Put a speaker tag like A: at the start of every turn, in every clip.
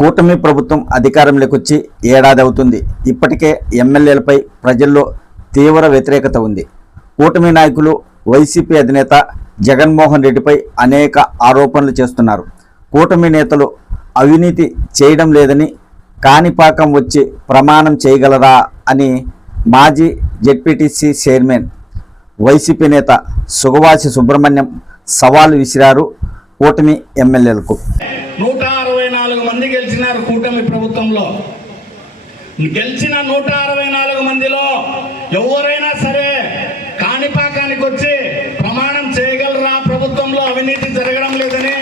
A: కూటమి ప్రభుత్వం అధికారంలోకి వచ్చి ఏడాది అవుతుంది ఇప్పటికే ఎమ్మెల్యేలపై ప్రజల్లో తీవ్ర వ్యతిరేకత ఉంది. కూటమి నాయకులు వైసీపీ అధినేత జగన్మోహన్ రెడ్డిపై అనేక ఆరోపణలు చేస్తున్నారు. కూటమి నేతలు అవినీతి చేయడం లేదని కాణిపాకం వచ్చి ప్రమాణం చేయగలరా అని మాజీ జెడ్పీటీసీ చైర్మన్ వైసీపీ నేత సుగవాసి సుబ్రహ్మణ్యం సవాలు విసిరారు కూటమి ఎమ్మెల్యేలకు.
B: నూట గెలిచినారు కూటమి ప్రభుత్వంలో. గెలిచిన నూట అరవై నాలుగు మందిలో ఎవరైనా సరే కాణిపాకానికి వచ్చి ప్రమాణం చేయగలరా? ప్రభుత్వంలో అవినీతి జరగడం లేదని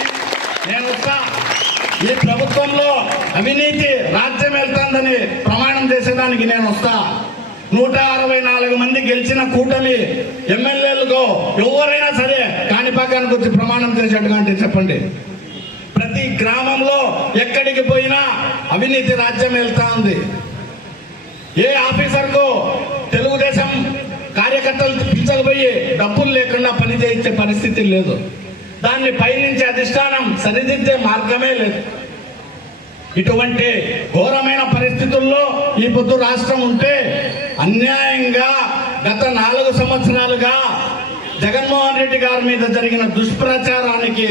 B: నేను వస్తా ఈ ప్రభుత్వంలో అవినీతి రాజ్యం వెళ్తుందని ప్రమాణం చేసేదానికి నేను వస్తా. నూట అరవై నాలుగు మంది గెలిచిన కూటమి ఎమ్మెల్యేలకు ఎవరైనా సరే కాణిపాకానికి వచ్చి ప్రమాణం చేసేట్టుగా అంటే చెప్పండి. ప్రతి గ్రామంలో ఎక్కడికి పోయినా అవినీతి రాజ్యం వెళ్తా ఉంది ఏ ఆఫీసర్కు తెలుగుదేశం కార్యకర్తలు పిలిచకపోయి డబ్బులు లేకుండా పని చేయించే పరిస్థితి లేదు. దాన్ని పైనుంచి అధిష్టానం సరిదిద్దే మార్గమే లేదు. ఇటువంటి ఘోరమైన పరిస్థితుల్లో ఈ పొద్దు రాష్ట్రం ఉంటే అన్యాయంగా గత నాలుగు సంవత్సరాలుగా జగన్మోహన్ రెడ్డి గారి మీద జరిగిన దుష్ప్రచారానికి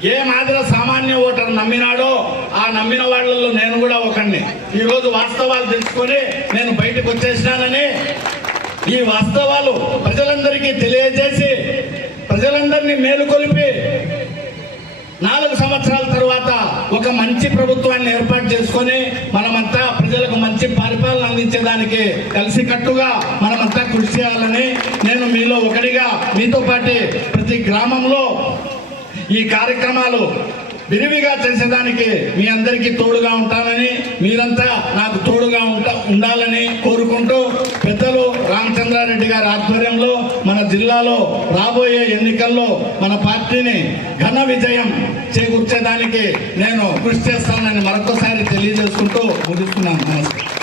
B: ఏ మాదిర సామాన్య ఓటర్ నమ్మినాడో ఆ నమ్మిన వాళ్ళలో నేను కూడా ఒకడిని ఈరోజు వాస్తవాలు తెలుసుకొని నేను బయటకు వచ్చేసినానని ఈ వాస్తవాలు ప్రజలందరికీ తెలియజేసి ప్రజలందరినీ మేలుకొలిపి నాలుగు సంవత్సరాల తర్వాత ఒక మంచి ప్రభుత్వాన్ని ఏర్పాటు చేసుకొని మనమంతా ప్రజలకు మంచి పరిపాలన అందించేదానికి కలిసికట్టుగా మనమంతా కృషి చేయాలని నేను మీలో ఒకటిగా మీతో పాటు ప్రతి గ్రామంలో ఈ కార్యక్రమాలు విరివిగా చేసేదానికి మీ అందరికీ తోడుగా ఉంటానని మీరంతా నాకు తోడుగా ఉంటా ఉండాలని కోరుకుంటూ పెద్దలు రామచంద్రారెడ్డి గారి ఆధ్వర్యంలో మన జిల్లాలో రాబోయే ఎన్నికల్లో మన పార్టీని ఘన విజయం చేకూర్చేదానికి నేను కృషి చేస్తానని మరొకసారి తెలియజేసుకుంటూ ముగిస్తున్నాను. నమస్కారం.